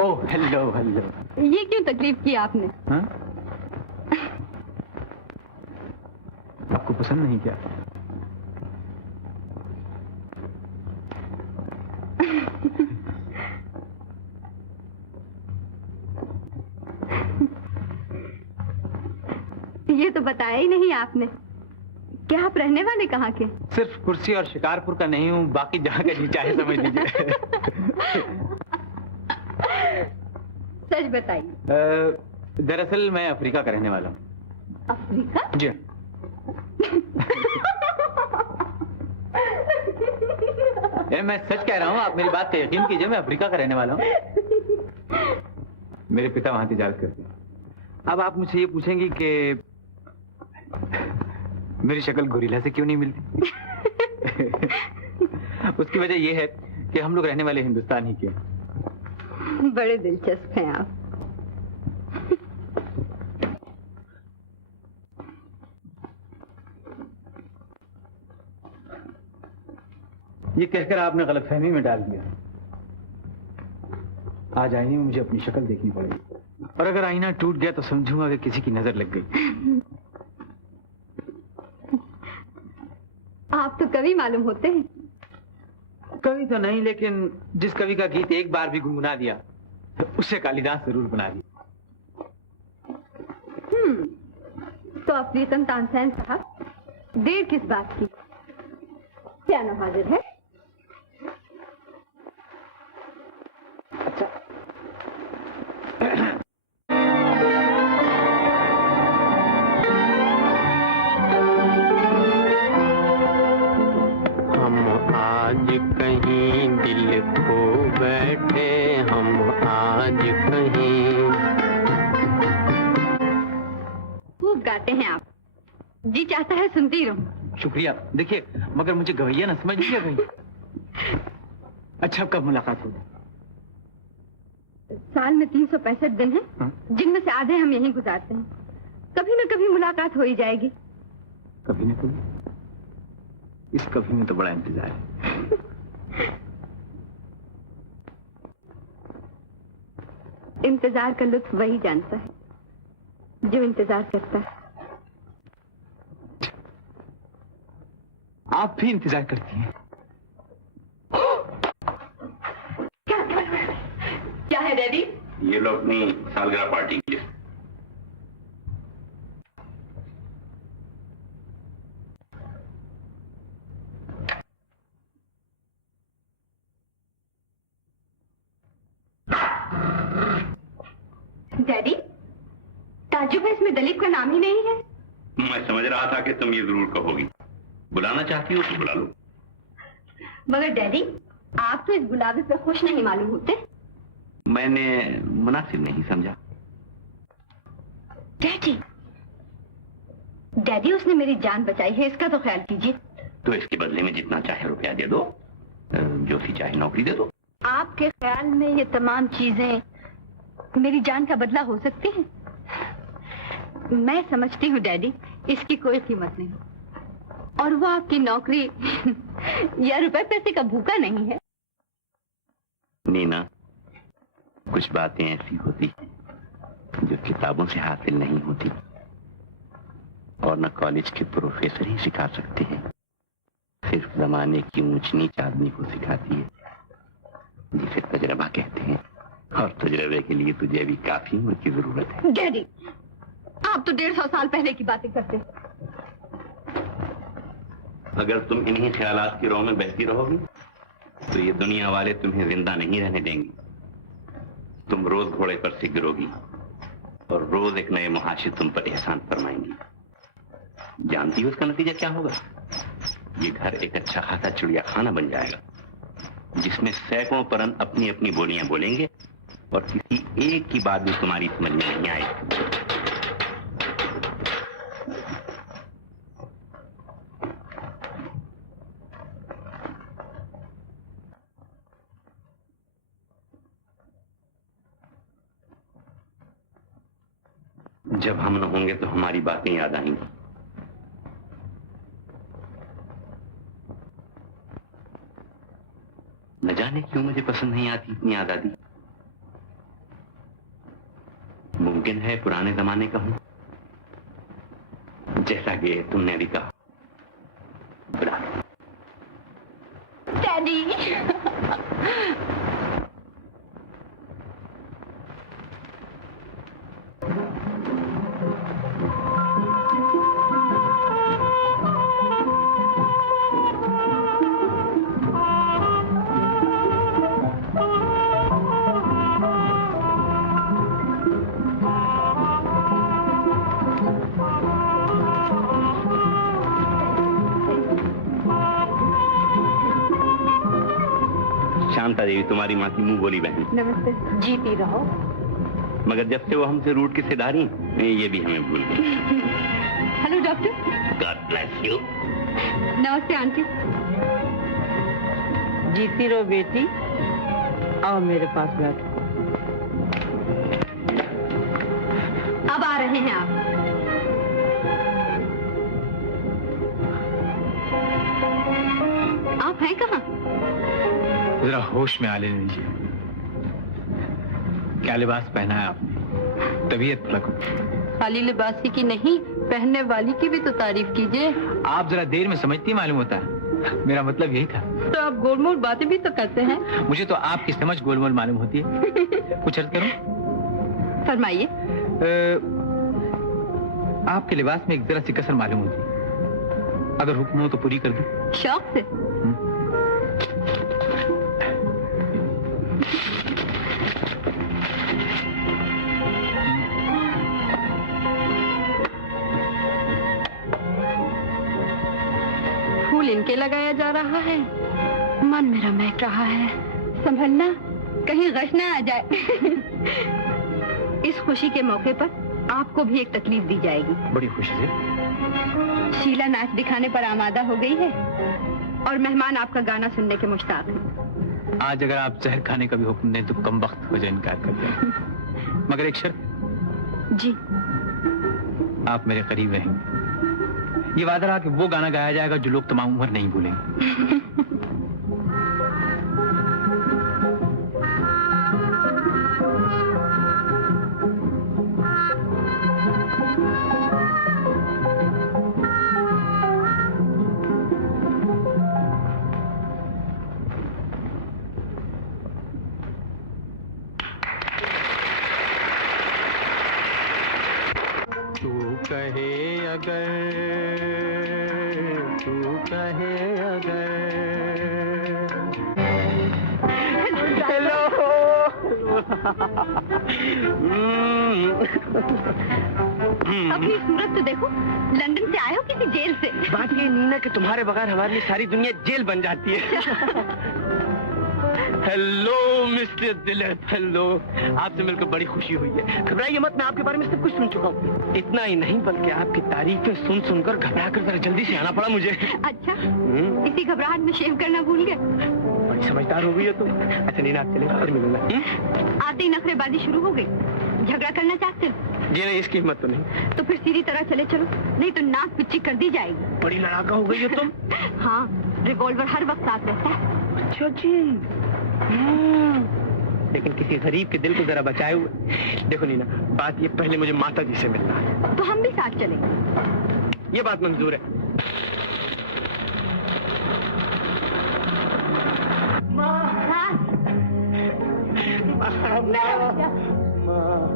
Oh hello hello. ये क्यों तकलीफ की आपने? हाँ? आपको पसंद नहीं क्या? ये तो बताया ही नहीं आपने। क्या आप रहने वाले कहाँ के? सिर्फ कुर्सी और शिकारपुर का नहीं हूँ, बाकी जहाँ का जी चाहे समझ लीजिए। सच बताइए। दरअसल मैं अफ्रीका का रहने वाला हूँ। अफ्रीका? जी। मैं सच कह रहा हूँ, आप मेरी बात पे यकीन कीजिए, मैं अफ्रीका का रहने वाला हूँ। मेरे पिता वहां तिजारत करते हैं। अब आप मुझसे ये पूछेंगी कि मेरी शक्ल गोरिल्ला से क्यों नहीं मिलती? उसकी वजह यह है कि हम लोग रहने वाले हिंदुस्तान ही के। बड़े दिलचस्प हैं आप। ये कहकर आपने गलतफहमी में डाल दिया। आज आईने में मुझे अपनी शक्ल देखनी पड़ेगी, और अगर आईना टूट गया तो समझूंगा कि किसी की नजर लग गई। आप तो कवि मालूम होते हैं। कवि तो नहीं, लेकिन जिस कवि का गीत एक बार भी गुनगुना दिया उसे कालिदास जरूर बना दिया। तो अफ्रीकन तानसेन साहब, देर किस बात की? पियानो हाजिर है। अच्छा। आज कहीं दिल खो बैठे हम, आज कहीं। खूब गाते हैं आप, जी चाहता है सुनती रहूं। शुक्रिया। देखिए, मगर मुझे गवैया न समझ लीजिए कहीं। अच्छा, कब मुलाकात होगी? साल में 365 दिन हैं, जिनमें से आधे हम यहीं गुजारते हैं। कभी न कभी मुलाकात हो ही जाएगी। कभी न कभी? इस कभी में तो बड़ा इंतजार है। इंतजार का लुत्फ वही जानता है जो इंतजार करता है। आप भी इंतजार करती हैं? क्या है डैडी? ये लो अपनी सालगिरह पार्टी की लिस्ट। डैडी, ताज्जुब है, इसमें दलीप का नाम ही नहीं है। मैं समझ रहा था कि तुम ये जरूर कहोगी। बुलाना चाहती हो तो बुला लो। मगर डैडी, आप तो इस बुलावे पे खुश नहीं मालूम होते। मैंने मुनासिब नहीं समझा। डैडी, डैडी उसने मेरी जान बचाई है, इसका तो ख्याल कीजिए। तो इसके बदले में जितना चाहे रुपया दे दो, जो सी चाहे नौकरी दे दो। आपके ख्याल में ये तमाम चीजें मेरी जान का बदला हो सकती हैं? मैं समझती हूँ डैडी, इसकी कोई कीमत नहीं, और वो आपकी नौकरी या रुपए पैसे का भूखा नहीं है। नीना, कुछ बातें ऐसी होती हैं जो किताबों से हासिल नहीं होती, और न कॉलेज के प्रोफेसर ही सिखा सकते हैं। सिर्फ जमाने की ऊंच नीच आदमी को सिखाती है, जिसे तजर्बा कहते हैं, और तजर्बे के लिए तुझे भी काफी उम्र की जरूरत है। डैडी, आप तो 150 साल पहले की बातें करते हैं। अगर तुम इन्हीं ख्यालात की राह में बहती रहोगी तो ये दुनिया वाले तुम्हें जिंदा नहीं रहने देंगे। तुम रोज घोड़े पर से गिरोगी, और रोज एक नए मुहाशिर तुम पर एहसान फरमाएंगी। जानती हो उसका नतीजा क्या होगा? ये घर एक अच्छा खासा चिड़िया खाना बन जाएगा, जिसमें सैकड़ों परन अपनी अपनी बोलियां बोलेंगे, और किसी एक की बात भी तुम्हारी समझ में नहीं आएगी। जब हम न होंगे तो हमारी बातें याद आएंगी। न जाने क्यों मुझे पसंद नहीं आती इतनी आजादी। मुमकिन है पुराने जमाने का हूं, जैसा कि तुमने अभी कहा। बुला लो। डैडी। शांता देवी तुम्हारी माँ की मुंह बोली बहन। नमस्ते। जीती रहो। मगर जब से वो हमसे रूट की सिधारी, ये भी हमें भूल गई। Hello doctor. God bless you. नमस्ते आंटी। जीती रहो बेटी, आओ मेरे पास बैठो। अब आ रहे हैं आप। आप हैं कहाँ? जरा होश में आ लेने दीजिए। क्या लिबास पहना है आपने? तबीयत लगो। खाली लिबासी की नहीं, पहनने वाली की भी तो तारीफ कीजिए। आप जरा देर में समझती मालूम होता है। मेरा मतलब यही था। तो आप गोलमोल बातें भी तो करते हैं। मुझे तो आपकी समझ गोलमोल मालूम होती है। कुछ अर्ज करूं? फरमाइए। आपके लिबास में एक जरा सी कसर मालूम होती है। अगर हुक्म हो तो पूरी कर दूं। शौक से। फूल इनके लगाया जा रहा है, मन मेरा महक रहा है। संभलना, कहीं गश ना आ जाए। इस खुशी के मौके पर आपको भी एक तकलीफ दी जाएगी। बड़ी खुशी से। शीला नाच दिखाने पर आमादा हो गई है और मेहमान आपका गाना सुनने के मुश्ताक हैं। आज अगर आप जहर खाने का भी हुक्म दें तो कम वक्त हो जाए इनकार कर दें। मगर एक शर्त। जी। आप मेरे करीब रहेंगे। ये वादा रहा कि वो गाना गाया जाएगा जो लोग तमाम उम्र नहीं भूलेंगे। तू कहे अगर, तू कहे अगर। हेलो। अपनी सूरत तो देखो, लंदन से आए हो किसी जेल से। बात ये नीना कि तुम्हारे बगैर हमारे लिए सारी दुनिया जेल बन जाती है। Hello mister Dilip, hello. आपसे मिलकर बड़ी खुशी हुई है। घबराइए मत, मैं आपके बारे में सब कुछ सुन चुका हूँ। इतना ही नहीं बल्कि आपकी तारीफें सुन सुनकर घबरा कर जरा जल्दी से आना पड़ा मुझे। अच्छा, इसी घबराहट में शेव करना भूल गए। बड़ी समझदार हो गई है तुम। अच्छा नीना, आप चले, फिर मिलूंगा। आते ही नखरेबाजी शुरू हो गई। झगड़ा करना चाहते हो? जी नहीं, इसकी हिम्मत तो नहीं। तो फिर सीधी तरह चले चलो, नहीं तो नाक पिच्ची कर दी जाएगी। बड़ी लड़ाका हो गई है तुम। हाँ, रिवॉल्वर हर वक्त साथ रहता है। अच्छा जी। लेकिन किसी गरीब के दिल को जरा बचाए हुए। देखो नीना, बात ये, पहले मुझे माता जी से मिलना है। तो हम भी साथ चलेंगे। ये बात मंजूर है।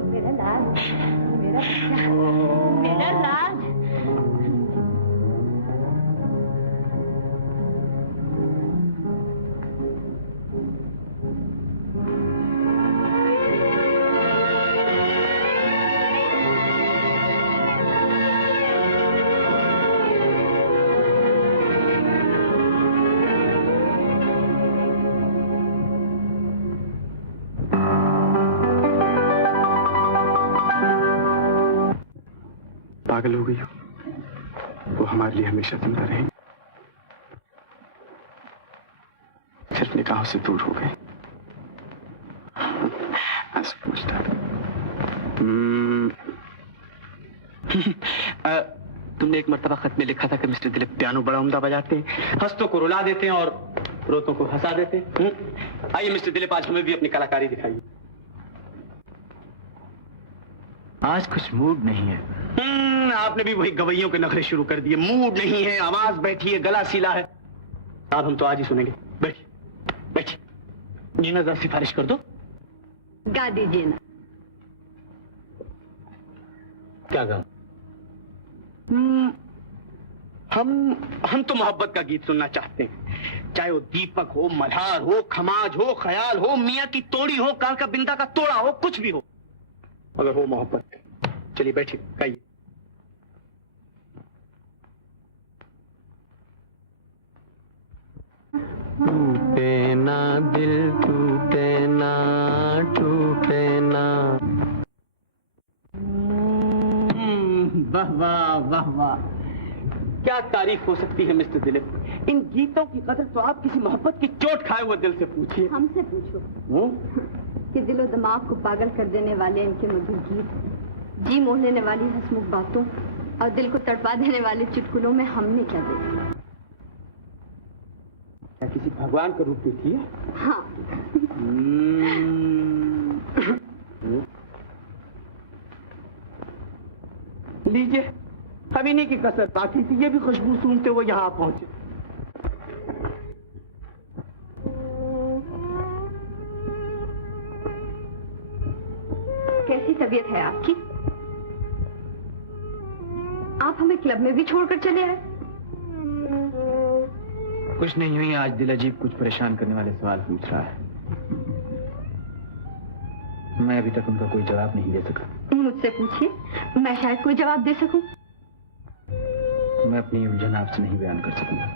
मेरा लाल, मेरा लाल। पागल हो गई हो, वो हमारे लिए हमेशा जिंदा रहेंगे। सिर्फ निकाहों से दूर हो गए। पूछता तुमने एक मर्तबा खत में लिखा था कि मिस्टर दिलीप पियानो बड़ा उम्दा बजाते हैं, हंसतों को रुला देते हैं और रोतों को हंसा देते हैं। आइए मिस्टर दिलीप, आज हमें भी अपनी कलाकारी दिखाइए। आज कुछ मूड नहीं है। आपने भी वही गवैयों के नखरे शुरू कर दिए। मूड नहीं है, आवाज बैठी है, गला सीला है। साहब हम तो आज ही सुनेंगे। बैठिए बैठिए। जीना जरा सिफारिश कर दो। गा दीजिए ना। क्या गा? हम तो मोहब्बत का गीत सुनना चाहते हैं, चाहे वो दीपक हो, मल्हार हो, खमाज हो, ख्याल हो, मियाँ की तोड़ी हो, कालका बिंदा का तोड़ा हो, कुछ भी हो, अगर हो मोहब्बत। चलिए बैठिए, गाइए। टूटे ना दिल, टूटे ना, टूटे ना। वाह वाह वाह वाह, क्या तारीफ हो सकती है मिस्टर दिलीप। इन गीतों की कदर तो आप किसी मोहब्बत की चोट खाए हुए दिल से पूछिए। हमसे पूछो कि दिलो दिमाग को पागल कर देने वाले इनके मधुर गीत, जी मोह लेने वाली हंसमुख बातों और दिल को तड़पा देने वाले चुटकुलों में हमने क्या देखा? क्या किसी भगवान का रूप देखी है? हाँ। लीजिए, अब इन्हीं की कसर बाकी थी, ये भी खुशबू सूंघते हुए यहाँ पहुंचे। कैसी तबीयत है आपकी? आप हमें क्लब में भी छोड़कर चले आए। कुछ नहीं हुई, आज दिल अजीब कुछ परेशान करने वाले सवाल पूछ रहा है। मैं अभी तक उनका कोई जवाब नहीं दे सका। मुझसे पूछिए, मैं शायद कोई जवाब दे सकूं। मैं अपनी उलझन आपसे नहीं बयान कर सकूंगा।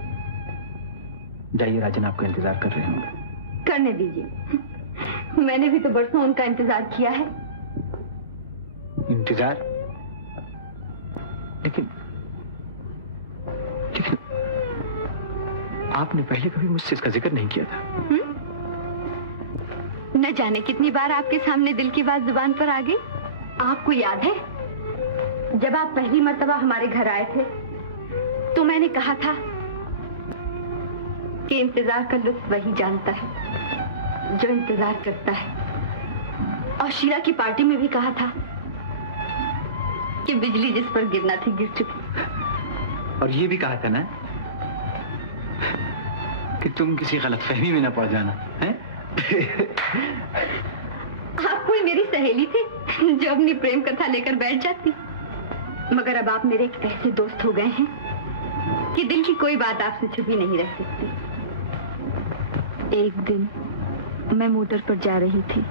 जाइए, राजन आपका इंतजार कर रहे होंगे। करने दीजिए, मैंने भी तो बरसों उनका इंतजार किया है। इंतजार? लेकिन आपने पहले कभी मुझसे इसका जिक्र नहीं किया था। न जाने कितनी बार आपके सामने दिल की बात जुबान पर आ गई। आपको याद है जब आप पहली मर्तबा हमारे घर आए थे तो मैंने कहा था कि इंतजार का लुत्फ वही जानता है जो इंतजार करता है। और शीला की पार्टी में भी कहा था कि बिजली जिस पर गिरना थी गिर चुकी। और ये भी कहा था ना कि तुम किसी गलतफहमी में न पड़ जाना है। आप कोई मेरी सहेली थी जो अपनी प्रेम कथा लेकर बैठ जाती, मगर अब आप मेरे एक ऐसे दोस्त हो गए हैं कि दिल की कोई बात आपसे छुपी नहीं रह सकती। एक दिन मैं मोटर पर जा रही थी,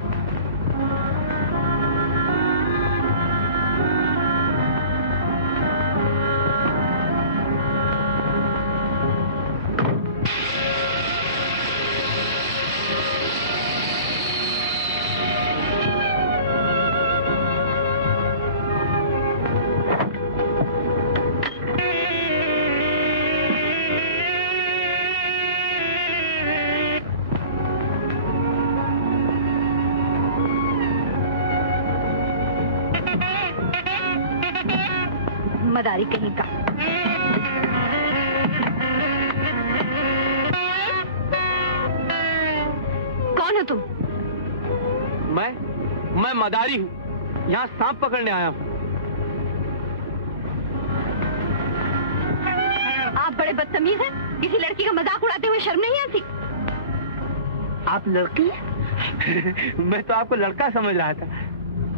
मदारी कहीं का। कौन हो तुम? मैं मदारी हूँ, यहाँ सांप पकड़ने आया हूँ। आप बड़े बदतमीज हैं। किसी लड़की का मजाक उड़ाते हुए शर्म नहीं आती? आप लड़की? मैं तो आपको लड़का समझ रहा था।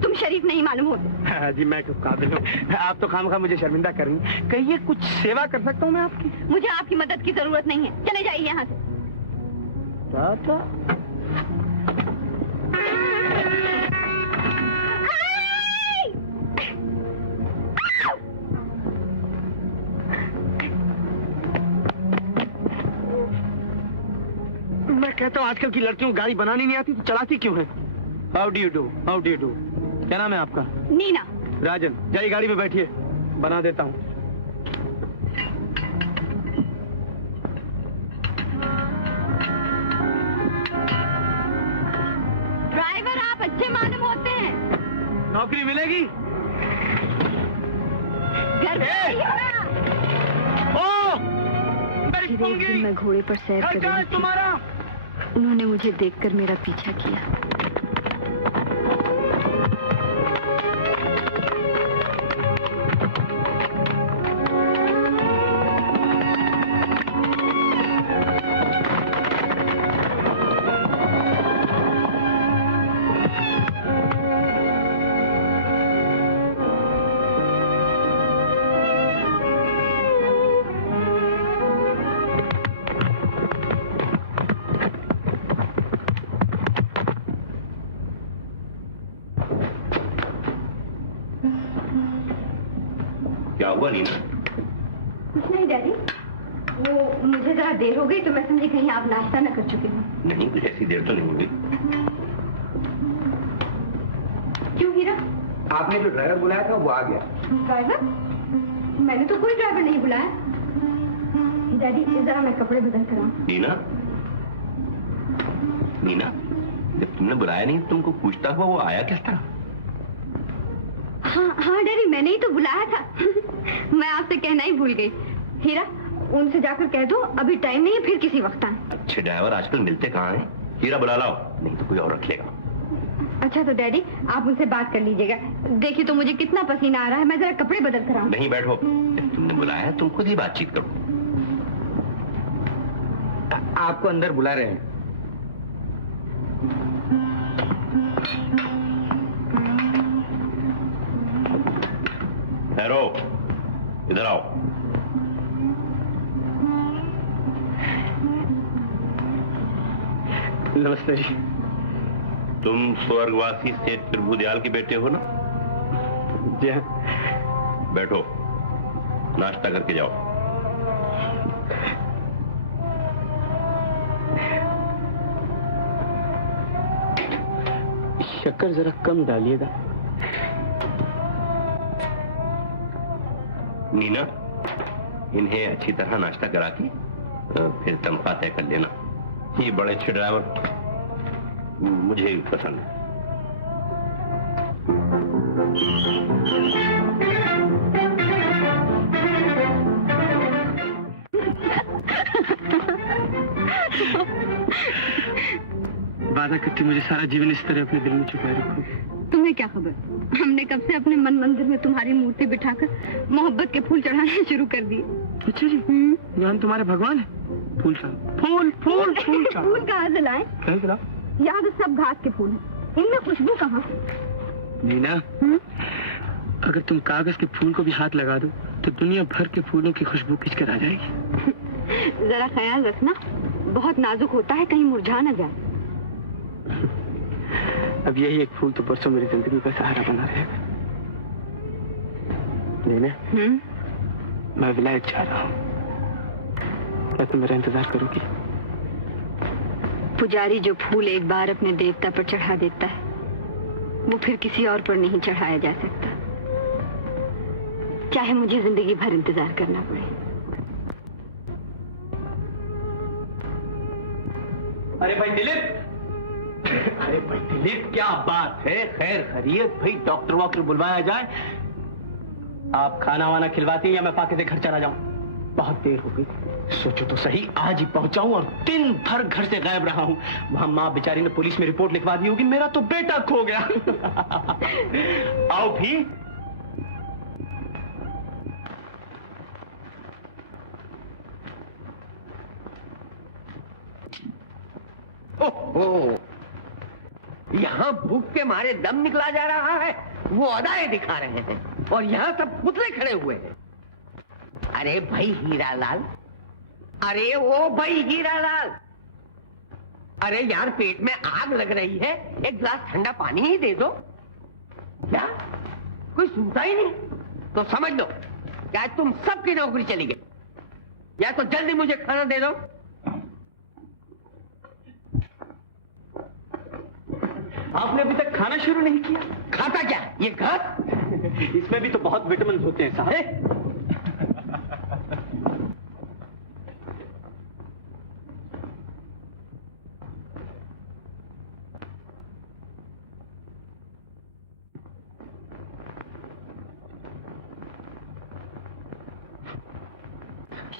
तुम शरीफ नहीं मालूम होते। हाँ जी, मैं किस काबिल हूँ। आप तो खामखा मुझे शर्मिंदा कर रही हैं। कहिए, कुछ सेवा कर सकता हूँ मैं आपकी? मुझे आपकी मदद की जरूरत नहीं है, चले जाइए यहाँ से। मैं कहता हूँ आजकल की लड़कियों को गाड़ी बनानी नहीं आती तो चलाती क्यों है? How do you do, how do you do. क्या नाम है आपका? नीना। राजन, जाइए गाड़ी में बैठिए, बना देता हूँ। ड्राइवर आप अच्छे मालूम होते हैं। नौकरी मिलेगी? घर फिर एक दिन मैं घोड़े पर सैर कर रही थी, उन्होंने मुझे देखकर मेरा पीछा किया। हुआ नीना? कुछ नहीं डैडी, वो मुझे जरा देर हो गई तो मैं समझी कहीं आप नाश्ता न कर चुके हो। नहीं, कुछ ऐसी देर तो नहीं हुई। क्यों हीरा? आपने जो ड्राइवर बुलाया था वो आ गया। ड्राइवर? मैंने तो कोई ड्राइवर नहीं बुलाया। डैडी जरा मैं कपड़े बदल कर आऊं। नीना, नीना, जब तुमने बुलाया नहीं तुमको पूछता हुआ वो आया किस तरह? हाँ डैडी, मैंने ही तो बुलाया था। मैं आपसे कहना ही भूल गई। हीरा, उनसे जाकर कह दो अभी टाइम नहीं है, फिर किसी वक्त आए। अच्छे ड्राइवर आजकल मिलते कहाँ हैं? हीरा बुला लाओ, नहीं तो कोई और रख लेगा। अच्छा तो डैडी आप उनसे बात कर लीजिएगा। देखिए तो मुझे कितना पसीना आ रहा है, मैं जरा कपड़े बदल कर आऊं। नहीं, बैठो, जब तुमने बुलाया है तुम खुद ही बातचीत करो। आपको अंदर बुला रहे हैं। ठहरो, इधर आओ। नमस्ते जी। तुम स्वर्गवासी सेठ प्रभुदयाल के बेटे हो ना? जी हाँ। बैठो, नाश्ता करके जाओ। शक्कर जरा कम डालिएगा। नीना, इन्हें अच्छी तरह नाश्ता करा के फिर तनख्वाह तय कर लेना। ये बड़े अच्छे ड्राइवर मुझे पसंद है। वादा करती मुझे सारा जीवन इस तरह अपने दिल में छुपाए रखो। तुम्हें क्या खबर, हमने कब से अपने मन मंदिर में तुम्हारी मूर्ति बिठाकर मोहब्बत के फूल चढ़ाने शुरू कर दिए। अच्छा जी, यहाँ तुम्हारे भगवान है। फूल फूल फूल फूल फूल कहाँ से लाए? कहीं चला? यहाँ तो सब घास के फूल हैं, इनमें खुशबू कहाँ? नीना, अगर तुम कागज के फूल को भी हाथ लगा दो तो दुनिया भर के फूलों की खुशबू खिंचकर आ जाएगी। जरा ख्याल रखना, बहुत नाजुक होता है, कहीं मुरझा न जाए। अब यही एक फूल तो परसों मेरी जिंदगी का सहारा बना रहेगा। नीना, मैं विलायत जा रहा हूँ, क्या तुम मेरा इंतजार करोगी? पुजारी जो फूल एक बार अपने देवता पर चढ़ा देता है वो फिर किसी और पर नहीं चढ़ाया जा सकता, चाहे मुझे जिंदगी भर इंतजार करना पड़े। अरे भाई दिलीप, अरे भाई दिलीप, क्या बात है? खैर खैरियत? भाई डॉक्टर वॉक्टर बुलवाया जाए? आप खाना वाना खिलवाती हैं या मैं पाके से घर चला जाऊं? बहुत देर हो गई, सोचो तो सही, आज ही पहुंचाऊं और दिन भर घर से गायब रहा हूं। वहां माँ बेचारी ने पुलिस में रिपोर्ट लिखवा दी होगी, मेरा तो बेटा खो गया। आओ भी। ओहो, यहाँ भूख के मारे दम निकला जा रहा है, वो अदाएं दिखा रहे हैं और यहाँ सब पुतले खड़े हुए हैं। अरे भाई हीरालाल, अरे ओ भाई हीरालाल, अरे यार पेट में आग लग रही है, एक गिलास ठंडा पानी ही दे दो। क्या कोई सुनता ही नहीं? तो समझ लो क्या तुम सबकी नौकरी चली गई, या तो जल्दी मुझे खाना दे दो। आपने अभी तक खाना शुरू नहीं किया? खाता क्या ये घास? इसमें भी तो बहुत विटामिन होते हैं साहब।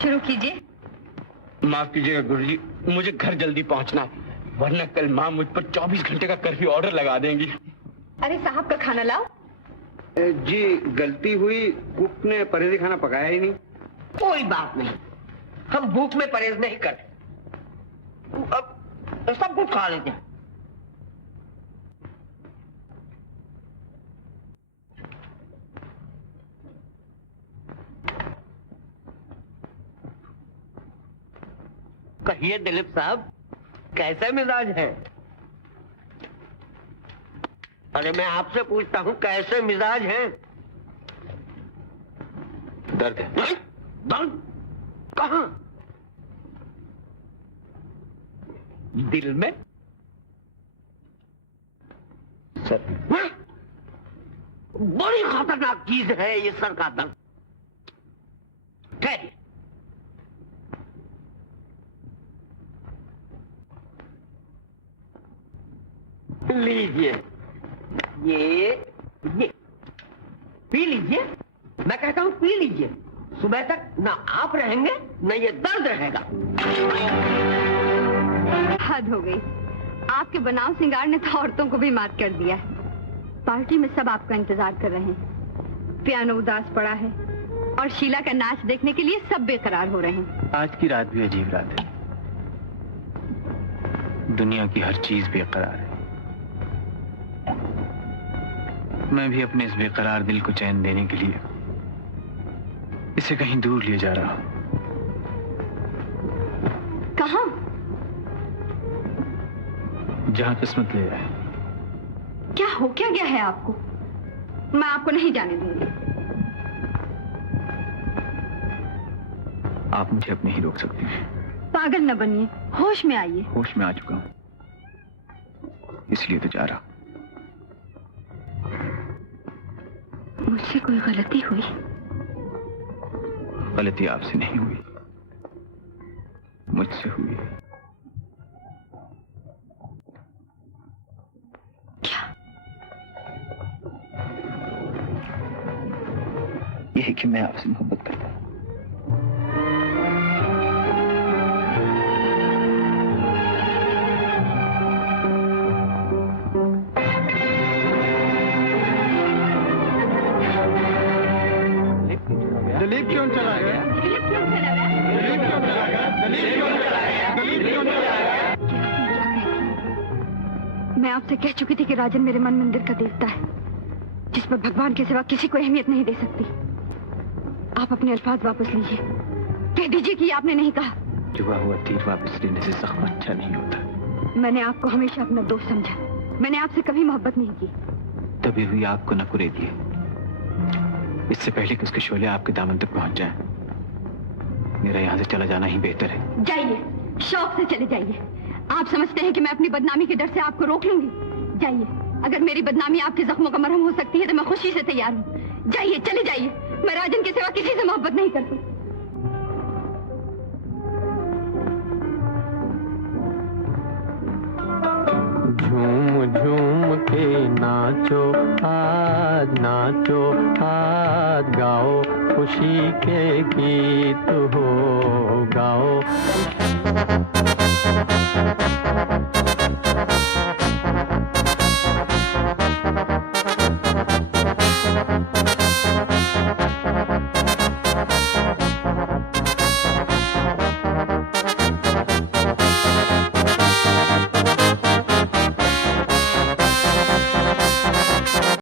शुरू कीजिए। माफ कीजिएगा गुरुजी, मुझे घर जल्दी पहुंचना है, वरना कल माँ मुझ पर 24 घंटे का कर्फ्यू ऑर्डर लगा देंगी। अरे साहब का खाना लाओ। जी गलती हुई, कुक ने परहेजी खाना पकाया ही नहीं। कोई बात नहीं, हम भूख में परहेज नहीं करते, अब सब कुछ खा लेते हैं। कहिए दिलीप साहब, कैसे मिजाज है? अरे मैं आपसे पूछता हूँ कैसे मिजाज हैं? दर्द है। दर्द कहाँ? दिल में? सर, बड़ी खतरनाक चीज है ये सर का दर्द। ठहरिए। लीजिए, ये पी लीजिए। मैं कहता हूं पी लीजिए। सुबह तक ना आप रहेंगे ना ये दर्द रहेगा। हद हो गई। आपके बनाव सिंगार ने तो औरतों को भी मात कर दिया है। पार्टी में सब आपका इंतजार कर रहे हैं। पियानो उदास पड़ा है और शीला का नाच देखने के लिए सब बेकरार हो रहे हैं। आज की रात भी अजीब रात है। दुनिया की हर चीज बेकरार है। मैं भी अपने इस बेकरार दिल को चैन देने के लिए इसे कहीं दूर ले जा रहा हूं। कहां? जहां किस्मत ले जाए। क्या हो क्या गया है आपको? मैं आपको नहीं जाने दूंगी। आप मुझे अब नहीं रोक सकती। पागल न बनिए, होश में आइए। होश में आ चुका हूं, इसलिए तो जा रहा। मुझसे कोई गलती हुई? गलती आपसे नहीं हुई, मुझसे हुई। क्या? यही कि मैं आपसे मोहब्बत करता हूं। दिलीप क्यों चला गया? दिलीप क्यों चला गया? दिलीप क्यों चला गया? दिलीप क्यों चला गया? दिलीप क्यों चला गया? मैं आपसे कह चुकी थी कि राजन मेरे मन मंदिर का देवता है, जिस पर भगवान के सिवा किसी को अहमियत नहीं दे सकती। आप अपने अल्फाज वापस लीजिए। कह दीजिए कि आपने नहीं कहा। चुभा हुआ तीर वापस लेने से जख्म अच्छा नहीं होता। मैंने आपको हमेशा अपना दोस्त समझा। मैंने आपसे कभी मोहब्बत नहीं की। तभी हुई आग को न कुरे दिए, इससे पहले कि उसके शोले आपके दामन तक पहुंच जाएं। मेरा यहां से चला जाना ही बेहतर है। जाइए, शौक से चले जाइए। आप समझते हैं कि मैं अपनी बदनामी के डर से आपको रोक लूंगी? जाइए। अगर मेरी बदनामी आपके जख्मों का मरहम हो सकती है तो मैं खुशी से तैयार हूँ। जाइए, चले जाइए। मैं राजन के सिवा किसी से मोहब्बत नहीं करती। झूम झूम के नाचो आज गाओ खुशी के गीत हो।